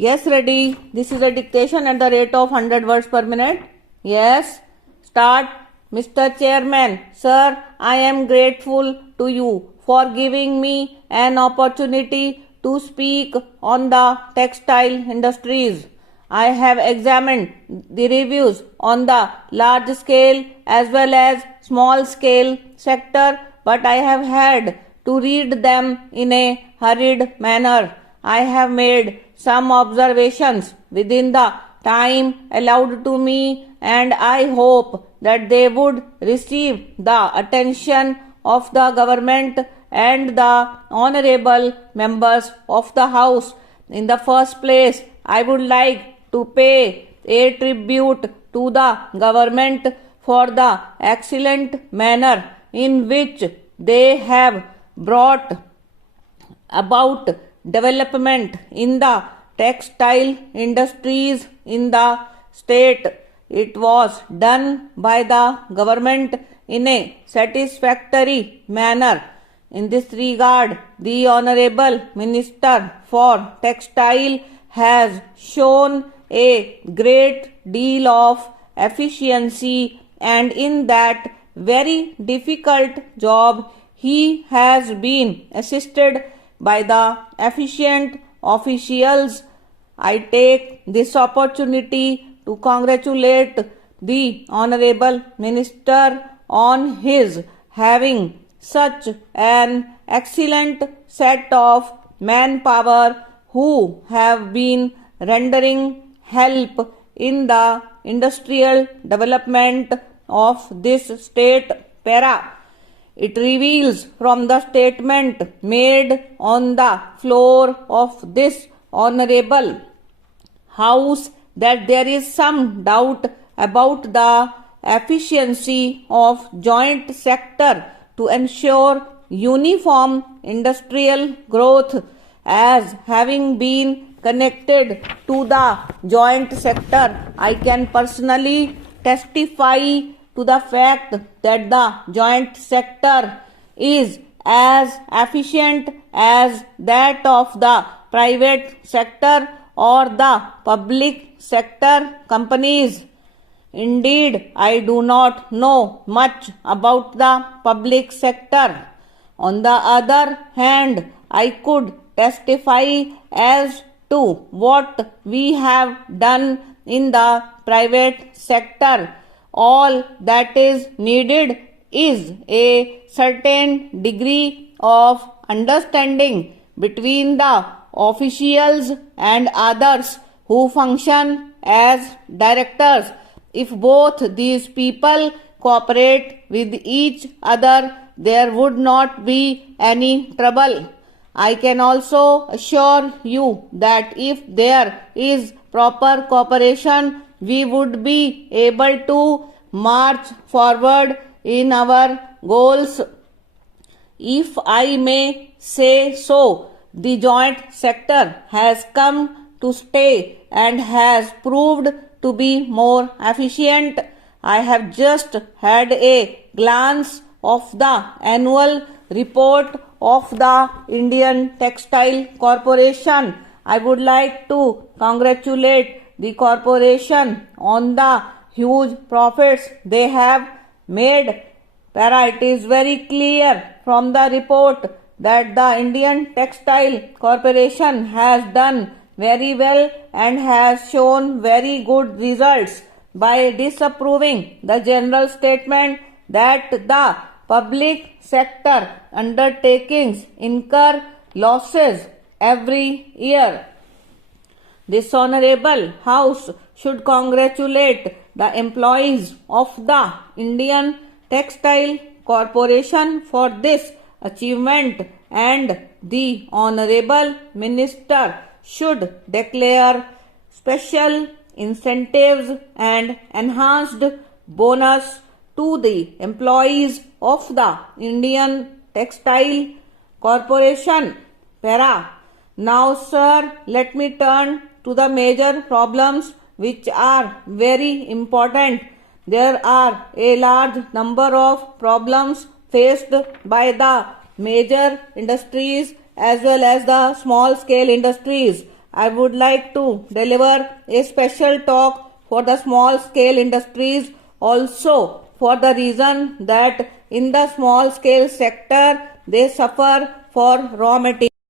Yes, ready. This is a dictation at the rate of 100 words per minute. Yes. Start. Mr. Chairman, sir, I am grateful to you for giving me an opportunity to speak on the textile industries. I have examined the reviews on the large scale as well as small scale sector, but I have had to read them in a hurried manner. I have made some observations within the time allowed to me, and I hope that they would receive the attention of the government and the honorable members of the House. In the first place, I would like to pay a tribute to the government for the excellent manner in which they have brought about development in the textile industries in the state. It was done by the government in a satisfactory manner. In this regard, the Honorable Minister for Textile has shown a great deal of efficiency, and in that very difficult job he has been assisted by the efficient officials. I take this opportunity to congratulate the Honorable Minister on his having such an excellent set of manpower who have been rendering help in the industrial development of this state. Para. It reveals from the statement made on the floor of this honorable House that there is some doubt about the efficiency of joint sector to ensure uniform industrial growth. As having been connected to the joint sector, I can personally testify to the fact that the joint sector is as efficient as that of the private sector or the public sector companies. Indeed, I do not know much about the public sector. On the other hand, I could testify as to what we have done in the private sector. All that is needed is a certain degree of understanding between the officials and others who function as directors. If both these people cooperate with each other, there would not be any trouble. I can also assure you that if there is proper cooperation, we would be able to march forward in our goals. If I may say so, the joint sector has come to stay and has proved to be more efficient. I have just had a glance of the annual report of the Indian Textile Corporation. I would like to congratulate the corporation on the huge profits they have made. Para, it is very clear from the report that the Indian Textile Corporation has done very well and has shown very good results by disapproving the general statement that the public sector undertakings incur losses every year. This honorable House should congratulate the employees of the Indian Textile Corporation for this achievement, and the honorable minister should declare special incentives and enhanced bonus to the employees of the Indian Textile Corporation. Para. Now, sir, let me turn to the major problems which are very important. There are a large number of problems faced by the major industries as well as the small scale industries. I would like to deliver a special talk for the small scale industries also, for the reason that in the small scale sector they suffer for raw material.